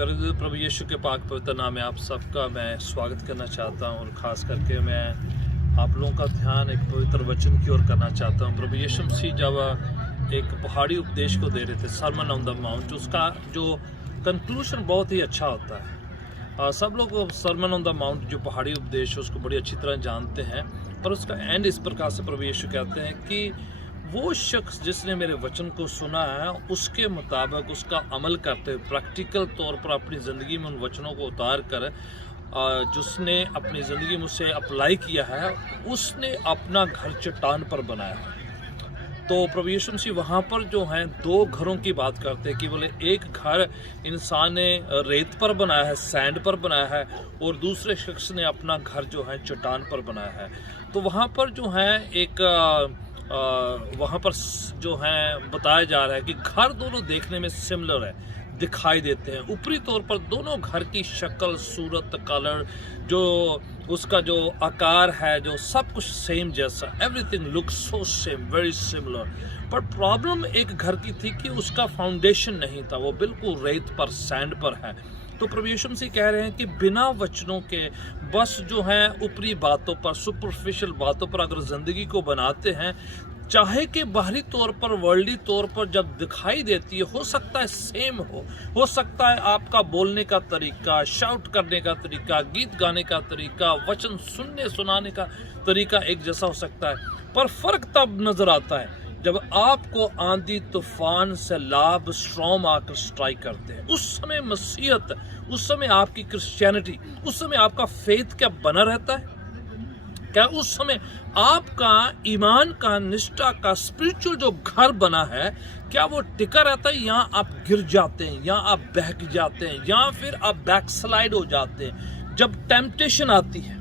प्यारे प्रभु यीशु के पाक पवित्र नाम में आप सबका मैं स्वागत करना चाहता हूँ और ख़ास करके मैं आप लोगों का ध्यान एक पवित्र वचन की ओर करना चाहता हूँ। प्रभु यीशु मसीह जब एक पहाड़ी उपदेश को दे रहे थे, सरमन ऑन द माउंट, उसका जो कंक्लूजन बहुत ही अच्छा होता है। सब लोग सरमन ऑन द माउंट जो पहाड़ी उपदेश है उसको बड़ी अच्छी तरह जानते हैं, पर उसका एंड इस प्रकार से प्रभु यीशु कहते हैं कि वो शख्स जिसने मेरे वचन को सुना है उसके मुताबिक उसका अमल करते हुए प्रैक्टिकल तौर पर अपनी ज़िंदगी में उन वचनों को उतार कर जिसने अपनी ज़िंदगी में उसे अप्लाई किया है, उसने अपना घर चट्टान पर बनाया है। तो प्रभु यीशु मसीह वहाँ पर जो हैं दो घरों की बात करते हैं कि बोले एक घर इंसान ने रेत पर बनाया है, सैंड पर बनाया है, और दूसरे शख्स ने अपना घर जो है चट्टान पर बनाया है। तो वहाँ पर जो है एक वहाँ पर जो है बताया जा रहा है कि घर दोनों देखने में सिमिलर है, दिखाई देते हैं। ऊपरी तौर पर दोनों घर की शक्ल, सूरत, कलर, जो उसका जो आकार है, जो सब कुछ सेम जैसा, everything looks so same, very similar. पर प्रॉब्लम एक घर की थी कि उसका फाउंडेशन नहीं था, वो बिल्कुल रेत पर, सैंड पर है। तो प्रभु यीशु मसीह कह रहे हैं कि बिना वचनों के बस जो है ऊपरी बातों पर, सुपरफिशियल बातों पर अगर ज़िंदगी को बनाते हैं, चाहे कि बाहरी तौर पर, वर्ल्डली तौर पर जब दिखाई देती है, हो सकता है सेम हो सकता है आपका बोलने का तरीका, शाउट करने का तरीका, गीत गाने का तरीका, वचन सुनने सुनाने का तरीका एक जैसा हो सकता है, पर फ़र्क तब नज़र आता है जब आपको आंधी तूफान से लाभ स्ट्रॉम आकर स्ट्राइक करते हैं। उस समय मसीहत, उस समय आपकी क्रिश्चियनिटी, उस समय आपका फेथ क्या बना रहता है? क्या उस समय आपका ईमान का, निष्ठा का, स्पिरिचुअल जो घर बना है, क्या वो टिका रहता है, या आप गिर जाते हैं, या आप बहक जाते हैं, या फिर आप बैकस्लाइड हो जाते हैं? जब टेम्पटेशन आती है,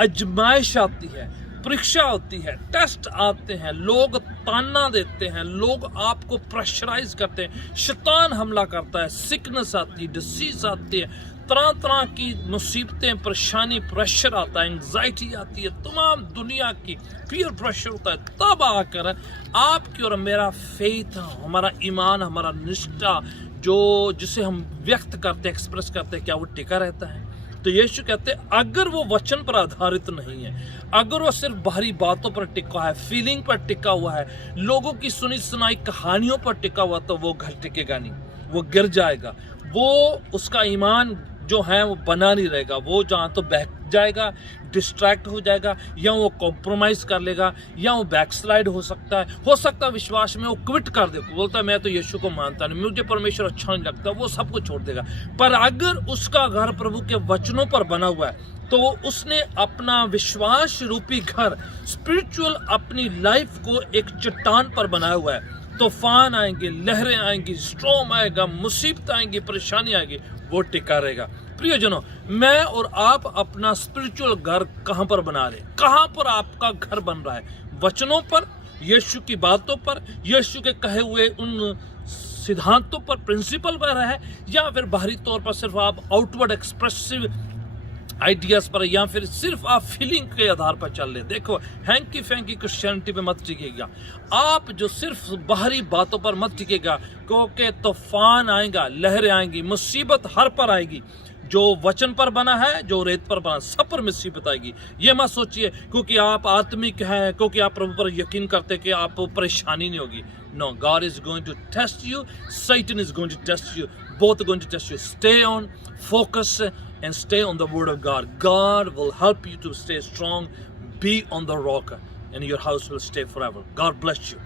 आजमाइश आती है, परीक्षा होती है, टेस्ट आते हैं, लोग ताना देते हैं, लोग आपको प्रेशराइज करते हैं, शैतान हमला करता है, सिकनेस आती है, डिसीज आती है, तरह तरह की मुसीबतें, परेशानी, प्रेशर आता है, एंग्जाइटी आती है, तमाम दुनिया की पीयर प्रेशर होता है। तब आकर आपकी और मेरा फेथ, हमारा ईमान, हमारा निष्ठा जो जिसे हम व्यक्त करते हैं, एक्सप्रेस करते हैं, क्या वो टिका रहता है? तो यीशु कहते हैं अगर वो वचन पर आधारित नहीं है, अगर वो सिर्फ बाहरी बातों पर टिका है, फीलिंग पर टिका हुआ है, लोगों की सुनी सुनाई कहानियों पर टिका हुआ, तो वो घर टिकेगा नहीं, वो गिर जाएगा, वो उसका ईमान जो है वो बना नहीं रहेगा, वो जहाँ तो बहक जाएगा, डिस्ट्रैक्ट हो जाएगा, या वो कॉम्प्रोमाइज़ कर लेगा, या वो बैकस्लाइड हो सकता है विश्वास में वो क्विट कर दे, बोलता है मैं तो यीशु को मानता नहीं, मुझे परमेश्वर अच्छा नहीं लगता, वो सब कुछ छोड़ देगा। पर अगर उसका घर प्रभु के वचनों पर बना हुआ है, तो उसने अपना विश्वास रूपी घर, स्पिरिचुअल अपनी लाइफ को एक चट्टान पर बनाया हुआ है। तूफान आएंगे, लहरें आएंगी, स्ट्रॉम आएगा, मुसीबत आएंगी, परेशानी आएगी, वो टिका रहेगा। प्रियजनों, मैं और आप अपना स्पिरिचुअल घर कहाँ पर बना रहे हैं? कहाँ पर आपका घर बन रहा है? वचनों पर, यीशु की बातों पर, यीशु के कहे हुए उन सिद्धांतों पर, प्रिंसिपल पर है, या फिर बाहरी तौर पर सिर्फ आप आउटवर्ड एक्सप्रेसिव आइडियाज़ पर, या फिर सिर्फ आप फीलिंग के आधार पर चल रहे? देखो, हैंकी फैंकी क्रिश्चियनिटी पे मत टिकेगा आप, जो सिर्फ बाहरी बातों पर मत टिकेगा, क्योंकि तूफान आएगा, लहरें आएंगी, मुसीबत हर पर आएगी। जो वचन पर बना है, जो रेत पर बना, सब पर मुसीबत आएगी। ये मत सोचिए क्योंकि आप आत्मिक हैं, क्योंकि आप प्रभु पर यकीन करते कि आप परेशानी नहीं होगी। No, God is going to test you, Satan is going to test you, both are going to test you. Stay on, focus and stay on the word of God. God will help you to stay strong, be on the rock, and your house will stay forever. God bless you.